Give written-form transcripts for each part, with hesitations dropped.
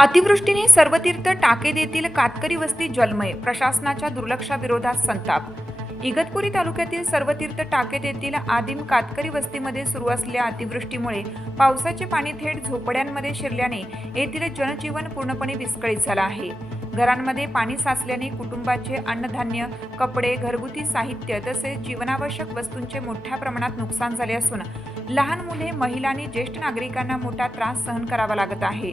अतिवृष्टीने सर्व तीर्थ टाकेदेतील कातकरी वस्ती जलमय, प्रशासनाच्या दुर्लक्षाविरोधात संताप। इगतपुरी तालुक्यातील सर्व तीर्थ टाकेदेतील आदिम कातकरी वस्तीमध्ये सुरू असलेल्या अतिवृष्टीमुळे पावसाचे पाणी थेट झोपड्यांमध्ये शिरल्याने येथील जनजीवन पूर्णपणे विस्कळीत झालं आहे। घरांमध्ये पाणी साचल्याने कुटुंबाचे अन्नधान्य, कपडे, घरगुती साहित्य तसेच जीवनावश्यक वस्तूंचे मोठ्या प्रमाणात नुकसान झाले असून लहान मुले, महिला आणि ज्येष्ठ नागरिकांना मोठा त्रास सहन करावा लागत आहे।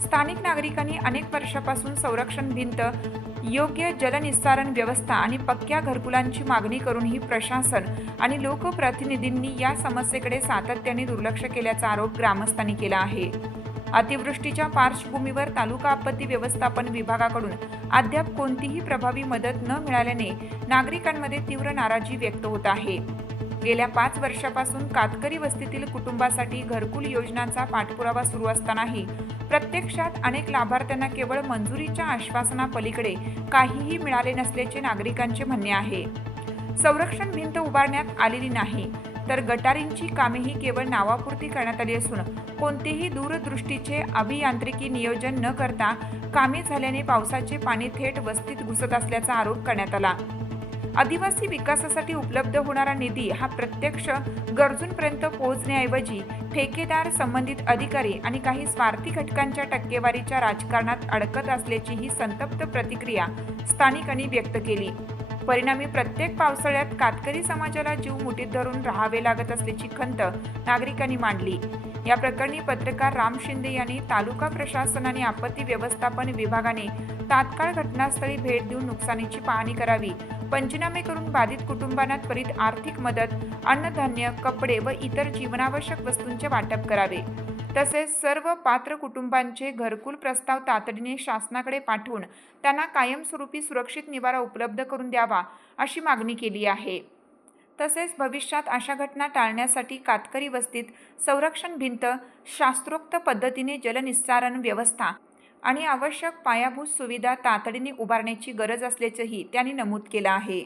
स्थानिक नागरिकांनी अनेक वर्षापासून संरक्षण भिंत, योग्य जलनिस्सारण व्यवस्था आणि पक्क्या घरकुलांची मागणी करूनही प्रशासन आणि लोकप्रतिनिधींनी या समस्येकडे सातत्याने दुर्लक्ष केल्याचा आरोप ग्रामस्थांनी केला आहे। अतिवृष्टीच्या पार्श्वभूमीवर तालुका आपत्ती व्यवस्थापन विभागाकडून अद्याप कोणतीही प्रभावी मदत न मिळाल्याने नागरिकांमध्ये तीव्र नाराजी व्यक्त होत आहे। गेल्या 5 वर्षापासून कातकरी वस्तीतील कुटुंबासाठी घरकुल योजनांचा पाठपुरावा सुरू असतानाही प्रत्यक्षात अनेक लाभार्थ्यांना केवळ मंजुरीच्या आश्वासनापलीकडे काहीही मिळाले नसल्याचे नागरिकांचे म्हणणे आहे। संरक्षण भिंत उभारण्यात आलेली नाही, तर गटारींची कामेही केवळ नावापुरती करण्यात आली असून कोणतेही दूरदृष्टीचे अभियांत्रिकी नियोजन न करता कामे झाल्याने पावसाचे पाणी थेट वस्तीत घुसत असल्याचा आरोप करण्यात आला। आदिवासी विकासासाठी उपलब्ध होणारा निधी हा प्रत्यक्ष गरजूंपर्यंत पोहोचण्याऐवजी ठेकेदार, संबंधित अधिकारी आणि काही स्वार्थी घटकांच्या टक्केवारीच्या राजकारणात अडकत असल्याची ही संतप्त प्रतिक्रिया स्थानिकांनी व्यक्त केली। परिणामी प्रत्येक पावसाळ्यात कातकरी समाजाला जीव मुठीत धरून राहावे लागत असल्याची खंत नागरिकांनी मांडली। या प्रकरणी पत्रकार राम शिंदे यांनी तालुका प्रशासन आणि आपत्ती व्यवस्थापन विभागाने तात्काळ घटनास्थळी भेट देऊन नुकसानीची पाहणी करावी, पंचनामे करून बाधित कुटुंबांना त्वरित आर्थिक मदत, अन्नधान्य, कपडे व इतर जीवनावश्यक वस्तूंचे वाटप करावे, तसेच सर्व पात्र कुटुंबांचे घरकुल प्रस्ताव तातडीने शासनाकडे पाठवून त्यांना कायमस्वरूपी सुरक्षित निवारा उपलब्ध करून द्यावा अशी मागणी केली आहे। तसेच भविष्यात अशा घटना टाळण्यासाठी कातकरी वस्तीत संरक्षण भिंत, शास्त्रोक्त पद्धतीने जलनिस्सारण व्यवस्था आणि आवश्यक पायाभूत सुविधा तातडीने उभारण्याची गरज असल्याचंही त्यांनी नमूद केलं आहे।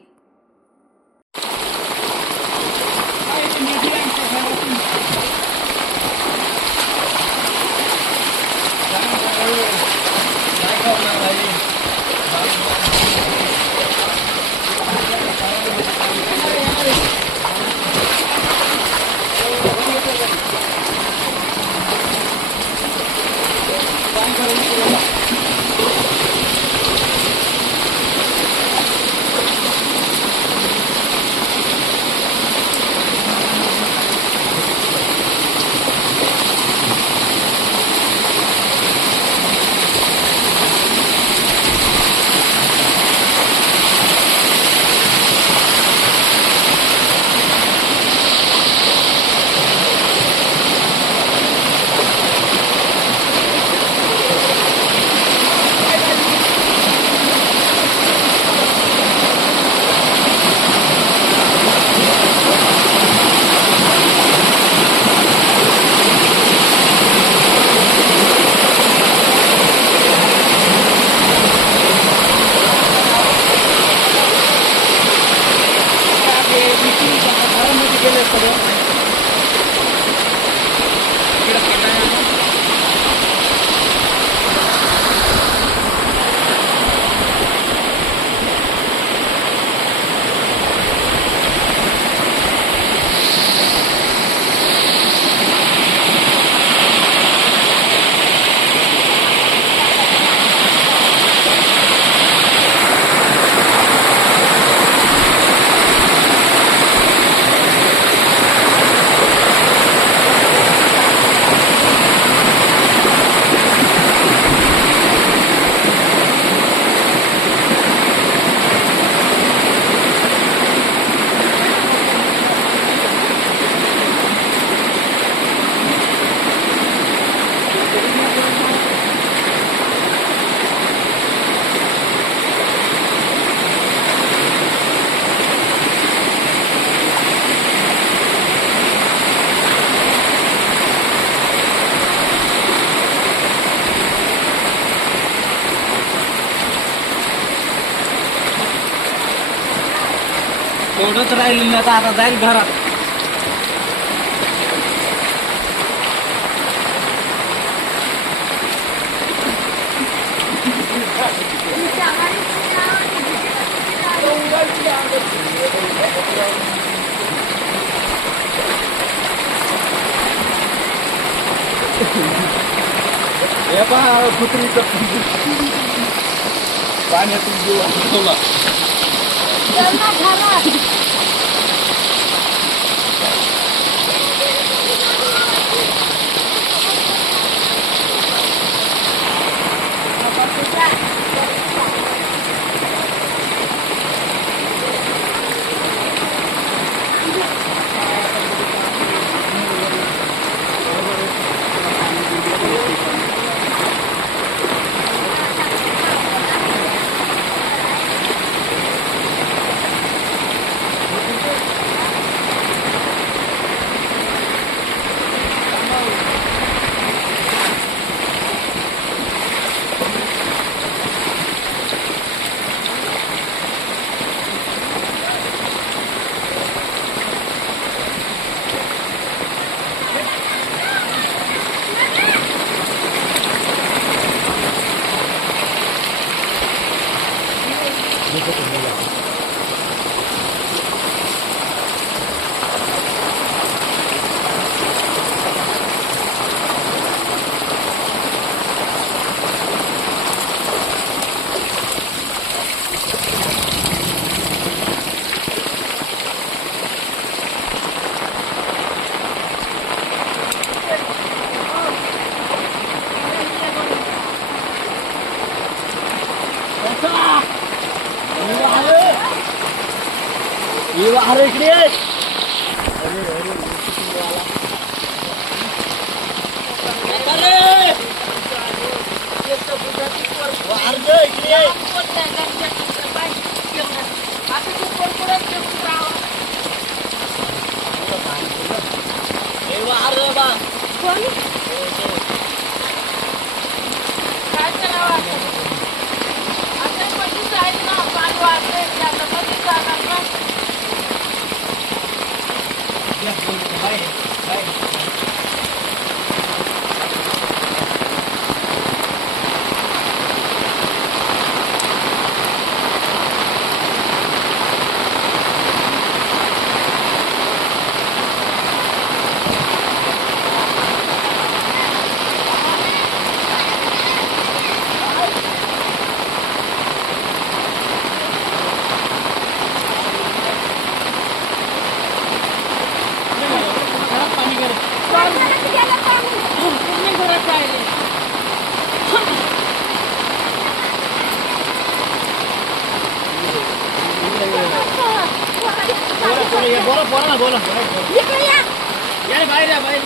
थोडंच राहिलेलं आता जाईल घरात। हे पहा कुत्रीचं पाण्यातून जीव वाचवला. अरे इकडे बोला बोला या बाहेर या बाहेर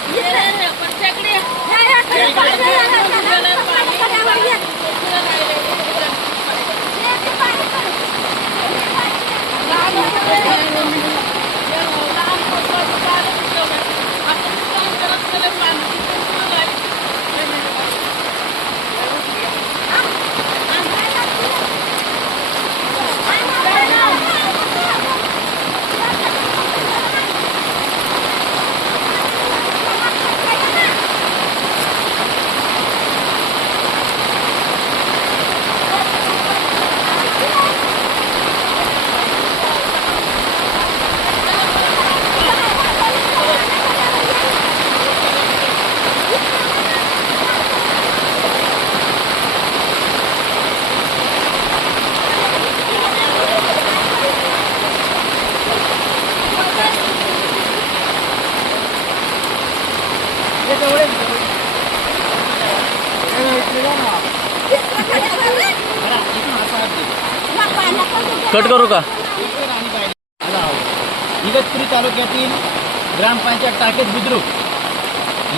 कट करू का? इगतपुरी तालुक्यातील ग्रामपंचायत टाकेत बुद्रुक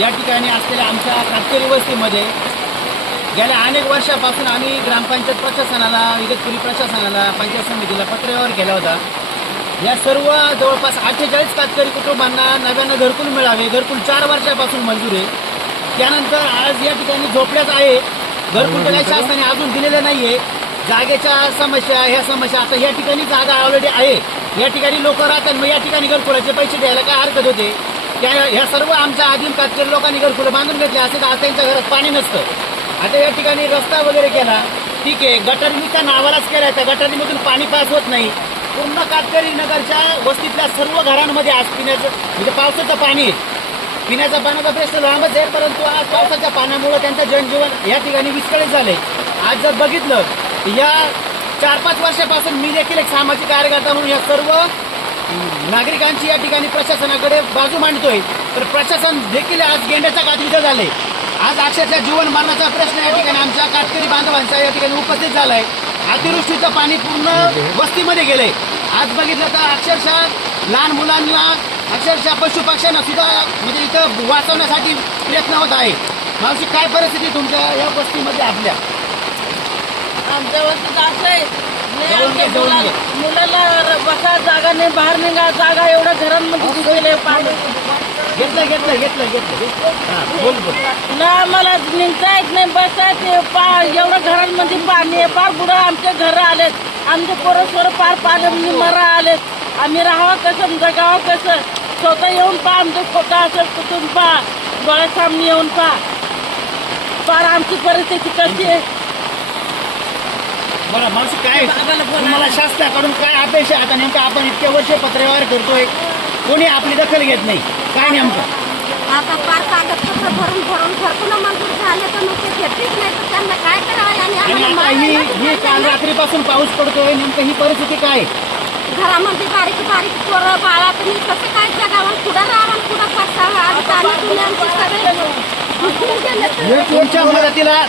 या ठिकाणी असलेल्या आमच्या कातकरी वस्तीमध्ये गेल्या अनेक वर्षापासून आम्ही ग्रामपंचायत प्रशासनाला, इगतपुरी प्रशासनाला, पंचायत समितीला पत्रव्यवहार केला होता. या सर्व जवळपास 48 कातकरी कुटुंबांना नव्यानं घरकुल मिळावे. घरकुल 4 वर्षापासून मंजूर आहे. त्यानंतर आज या ठिकाणी झोपड्याच आहे. घरकुल काही शासनाने अजून दिलेलं नाहीये. जागेच्या समस्या, ह्या समस्या, आता या ठिकाणी जागा ऑलरेडी आहे, या ठिकाणी लोक राहतात, मग या ठिकाणी घरकुलाचे पैसे द्यायला काय हरकत होते? ह्या सर्व आमच्या आदिम कातकरी लोकांनी घरकुलं बांधून घेतले. असं आज त्यांच्या घरात पाणी नसतं. आता या ठिकाणी रस्ता वगैरे केला, ठीक आहे, गटारीच्या नावालाच केला, त्या गटारीमधून पाणी पास होत नाही. पूर्ण कातकरी नगरच्या वस्तीतल्या सर्व घरांमध्ये आज पिण्याचं म्हणजे पावसाचं पाणी आहे. पिण्याचा पाण्याचा प्रश्न लांबच आहे, परंतु आज पावसाच्या पाण्यामुळे त्यांचं जनजीवन या ठिकाणी विस्कळीत झालंय. आज जर बघितलं या 4-5 वर्षापासून मी देखील एक सामाजिक कार्यकर्ता म्हणून या सर्व नागरिकांची या ठिकाणी प्रशासनाकडे बाजू मांडतोय, तर प्रशासन देखील आज गेंड्याच्या कातडीचं झालंय. आज अक्षरशः जीवन मरणाचा प्रश्न या ठिकाणी आमच्या कातकरी बांधवांचा या ठिकाणी उपस्थित झालाय. अतिवृष्टीचं पाणी पूर्ण वस्तीमध्ये गेलंय. आज बघितलं तर अक्षरशः लहान मुलांना अक्षरशः पशु पक्ष्यांना सुद्धा म्हणजे इथं वाचवण्यासाठी प्रयत्न होत आहे. मावशी, काय परिस्थिती तुमच्या या वस्तीमध्ये आपल्या? आमच्या वस्तीत असं आहे, जवळून घे, जवळून घे. मुलाला बसा जागा नाही, बाहेर निघा जागा, एवढं घरांमध्ये घुसलेलं पाणी. घेतलं. हा, बोल. ना आम्हाला निघता येत नाही, बसा एवढं घरांमध्ये पाणी आहे. फार बुडं आमचे घरं आलेत, आमचे पोरं पार पाणी मरा आलेत. आम्ही राहावं कसं, जगावं कसं? स्वतः येऊन पहा, आमचं खोटं असेल कुठून पहा, डोळ्यासामने येऊन पहा. फार आमची परिस्थिती कशी आहे. बरं मावशी, काय तुम्हाला शासनाकडून काय अपेक्षा आहे? आता नेमकं आपण इतके वर्ष पत्रव्यवहार करतोय, कोणी आपली दखल घेत नाही, काय नेमकं? आता फार कागदपत्र भरून घरकुलं मंजूर झाले तर मग ते घेतलीच नाही, तर त्यांना काय करावं? आणि आणि आम्हाला आता ही मारायला काल रात्रीपासून पाऊस पडतोय, नेमकं ही परिस्थिती काय? घरामध्ये बारीक पोरं बाळा तुम्ही कसं काय जगावं? कुठं राहावं, कुठं बसावं? आणि पाणी तुम्ही आमचे सगळे घुसून गेले.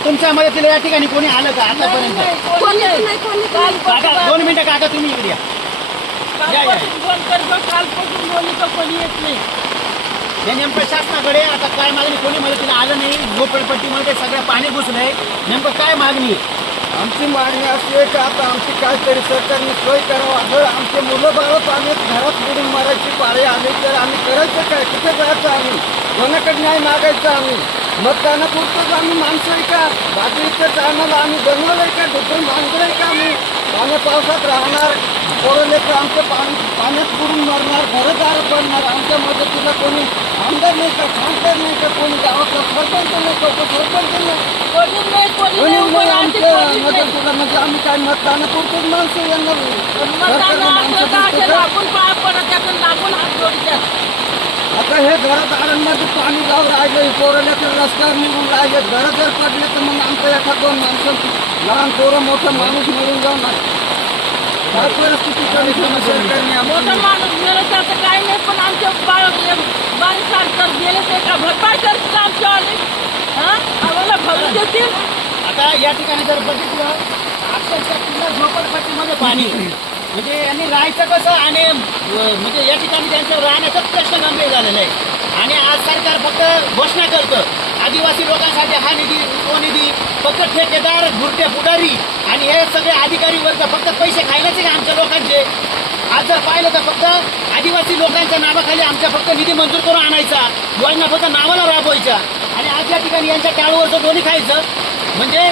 तुमच्या मदतीला या ठिकाणी कोणी आलं का आतापर्यंत? कोणीच नाही, कोणीच नाही. काका 2 मिनिटं, काका तुम्ही इकडे या. कालपासून बोलली तर कोणी येत नाही. हे नेमकं शासनाकडे आता काय मागणी? कोणी मदतीला आलं नाही. झोपडपट्टीमध्ये सगळं पाणी घुसलंय, नेमकं काय मागणी? आमची मागणी अशी आहे की आता आमची काहीतरी सरकारने सोय करावा. जर आमचे मुलं बाळं पाण्यात घरात बुडून मारायची पाळी आली तर आम्ही करायचं काय? कुठे जायचं आम्ही? कोणाकडे न्याय मागायचं आम्ही? मतदानापुरतंच आम्ही माणसं आहे का? बाजूच्या टायमाला आम्ही बनवलं आहे का? दुसरं मानलं आहे का? आम्ही पाण्या पावसात राहणार, पोरं लेकरं आमचं पाण्यात बुडून मरणार, घरदार पडणार. आमच्या मदतीला कोणी आमदार नाही का, खासदार नाही का, कोणी गावातला सरपंच नाही का, उपसरपंच नाही, कोणी नाही आमच्या मदतीला. म्हणजे आम्ही काय मतदानापुरतंच माणसं यांना आता हे घरादारांमध्ये पाणी जाऊ राहिलं, पोरं लेकरं रस्त्यावर निघून राहिले. घरं जर पडले तर मग आमचं एखाद 2 माणसं, लहान पोरं मोठं माणूस मिळून जाणार. काय परिस्थिती कमी सरकारने मोठा माणूस गेलं त्याचं काही नाही, पण आमच्या बारीक सरकार गेले ते का भरपाई करतील आमच्या आले? आम्हाला भरून देतील. आता या ठिकाणी जर बघितलं अक्षरशः पूर्ण झोपडपट्टीमध्ये पाणी, म्हणजे यांनी राहायचं कसं? आणि म्हणजे या ठिकाणी त्यांचं राहण्याचा प्रश्न गंभीर झालेला आहे. आणि आज सरकार फक्त घोषणा करतं आदिवासी लोकांसाठी हा निधी, तो निधी, फक्त ठेकेदार, भुरटे पुढारी आणि हे सगळे अधिकारी वर्ग फक्त पैसे खायलाचे का आमच्या लोकांचे? आज जर पाहिलं तर फक्त आदिवासी लोकांच्या नावाखाली आमच्या फक्त निधी मंजूर करून आणायचा, योजना फक्त नावाला राबवायच्या. आणि आज या ठिकाणी यांच्या टाळूवरचं दोन्ही खायचं, म्हणजे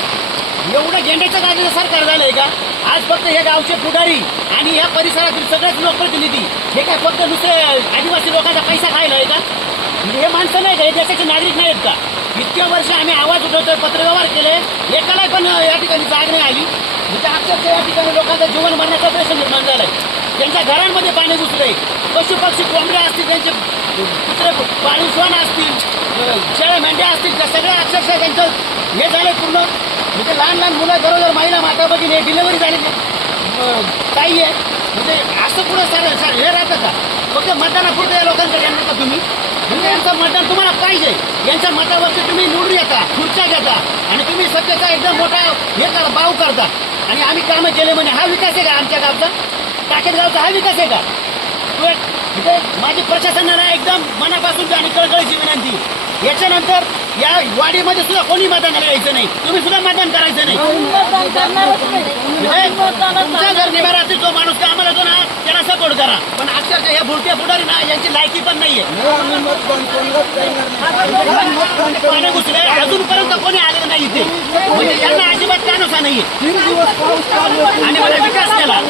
एवढं गेंड्याचं कायद्याचं सरकार झालंय का? आज फक्त हे गावचे पुढारी आणि या परिसरातील सगळेच लोकप्रतिनिधी हे काय फक्त नुसते आदिवासी लोकांचा पैसा खायला आहे का? म्हणजे हे माणसं नाही का? हे देशाचे नागरिक नाहीत का? इतक्या वर्ष आम्ही आवाज उठवतोय, पत्रव्यवहार केले, एकाला पण या ठिकाणी जाग नाही आली. म्हणजे अक्षरशः या ठिकाणी लोकांचा जीवन मरण्याचा प्रश्न निर्माण झालाय. त्यांच्या घरांमध्ये पाणी घुसलंय. पशु पक्षी कोंबड्या असतील, त्यांचे कुत्रे पाळीव श्वान असतील, शेळ्या मेंढ्या असतील, त्या सगळ्या अक्षरशः त्यांचं हे झालंय पूर्ण. म्हणजे लहान लहान मुलं, गरोदर महिला, माता भगिनी, डिलिव्हरी झालेली ताई आहे. म्हणजे असं पुढं सर हे राहतं का? फक्त मतदानापुरतं या लोकांकडे येणार का तुम्ही? म्हणजे यांचं मतदान तुम्हाला पाहिजे. यांच्या मतावरती तुम्ही निवडून येता, खुर्च्या घेता आणि तुम्ही सत्तेचा एकदम मोठा हे करा, बाव करता. आणि आम्ही कामं केले म्हणे. हा विकास आहे का आमच्या गावचा? टाकेद गावचा हा विकास आहे का? म्हणजे माझी प्रशासनाला एकदम मनापासून आणि कळकळीची विनंती, याच्यानंतर या वाडीमध्ये सुद्धा कोणी मतदानाला यायचं नाही, तुम्ही सुद्धा मतदान करायचं नाही. तुमच्या जर निवारातील जो माणूस का आम्हाला जो ना त्याला सपोर्ट करा, पण अक्षरशः या भुरट्या पुढारी ना यांची लायकी पण नाहीये. पाणी घुसले अजूनपर्यंत कोणी आलेलं नाही इथे, म्हणजे यांना अजिबात कानोसा नाहीये. आणि मला विकास केला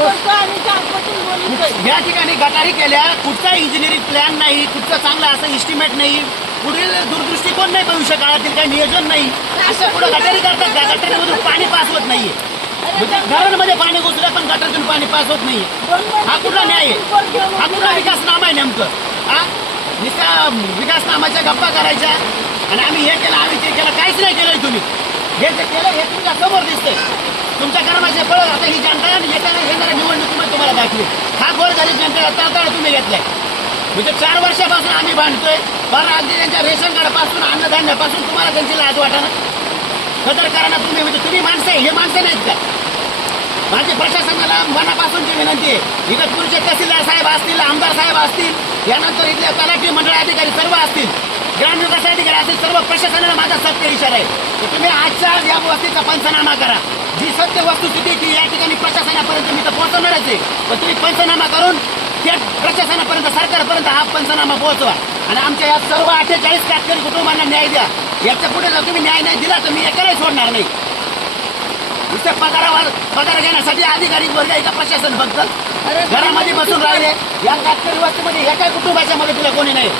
या ठिकाणी, गटारी केल्या, कुठचा इंजिनिअरिंग प्लॅन नाही, कुठचा चांगला असं इस्टिमेट नाही, पुढील दूरदृष्टिकोन नाही, भविष्य काळातील काही नियोजन नाही. असं पुढे गटारी करतात का? गटारीमधून पाणी पास होत नाहीये. म्हणजे घरांमध्ये पाणी घुसलं पण गटारीतून पाणी पास होत नाहीये. हा कुठला न्याय आहे? हा कुठला विकास नाम आहे नेमकं? हा नुसत्या विकास नामाच्या गप्पा करायच्या आणि आम्ही हे केलं आम्ही ते केलं, काहीच नाही केलंय तुम्ही. हे जे केलं हे तुमच्या समोर दिसतंय. तुमच्या कर्माचे फळ आता ही जनता येताना येणाऱ्या निवडणुकीमध्ये तुम्हाला दाखली. हा गोर गरीब जनतेला तळतळ तुम्ही घेतलाय. म्हणजे 4 वर्षापासून आम्ही भांडतोय, पण अगदी त्यांच्या रेशन कार्डपासून अन्नधान्यापासून तुम्हाला त्यांची लाज वाटा ना. कदर करा ना तुम्ही. म्हणजे तुम्ही माणसं आहे, हे माणसं नाहीत का? माझी प्रशासनाला मनापासूनची विनंती आहे. इगतपुरीचे तहसीलदार साहेब असतील, आमदार साहेब असतील, यानंतर इथले तलाठी मंडळ अधिकारी सर्व असतील, ग्रामविकास अधिकारी असतील, सर्व प्रशासनाला माझा सत्य इशारा आहे की तुम्ही आजच्या या वस्तीचा पंचनामा करा. जी सत्य वस्तुस्थिती ती या ठिकाणी प्रशासनापर्यंत मी तर पोहोचवणारच आहे, पण तुम्ही पंचनामा करून थेट प्रशासनापर्यंत सरकारपर्यंत हा पंचनामा पोहोचवा आणि आमच्या या सर्व 48 कातकरी कुटुंबांना न्याय द्या. याच्या पुढे जर तुम्ही न्याय नाही दिला तर मी एकालाही सोडणार नाही. नुसत्या पगार घेण्यासाठी अधिकारी वर्ग एका प्रशासन फक्त घरामध्ये बसून राहिले. या कातकरी वस्तीमध्ये एका कुटुंबाच्या मदतीला कोणी नाही.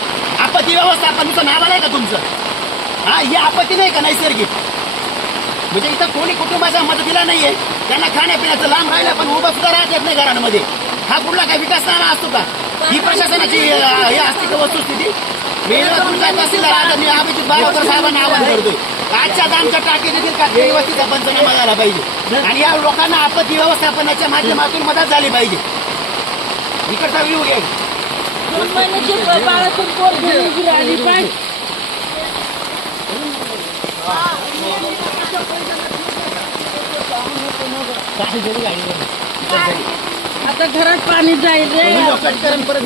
आपत्ती व्यवस्थापन नुसतं नावाला आहे का तुमचं? हा, ही आपत्ती नाही का नैसर्गिक? म्हणजे इथं कोणी कुटुंबाच्या मदतीला नाहीये. त्यांना खाण्यापिण्याचं लांब राहिलं पण उभं सुद्धा राहत येत नाही घरांमध्ये. हा कुठला काय विकासनामा असतो का? ही प्रशासनाची हे असते का वस्तुस्थिती? मी तुमच्या तहसीलदार आदरणीय अभिजित बाळावकर साहेबांना आवाहन करतोय, आजच्याच आमच्या टाकी देखील कातकरी वस्तीचा पंचनामा झाला पाहिजे आणि या लोकांना आपत्ती व्यवस्थापनाच्या माध्यमातून मदत झाली पाहिजे. इकडचा व्ह्यू घे. 2 महिन्याची बाळातून पोर घेऊन उभी राहिली पाहिजे. आता घरात पाणी जाईल रे. लोकांकरण परत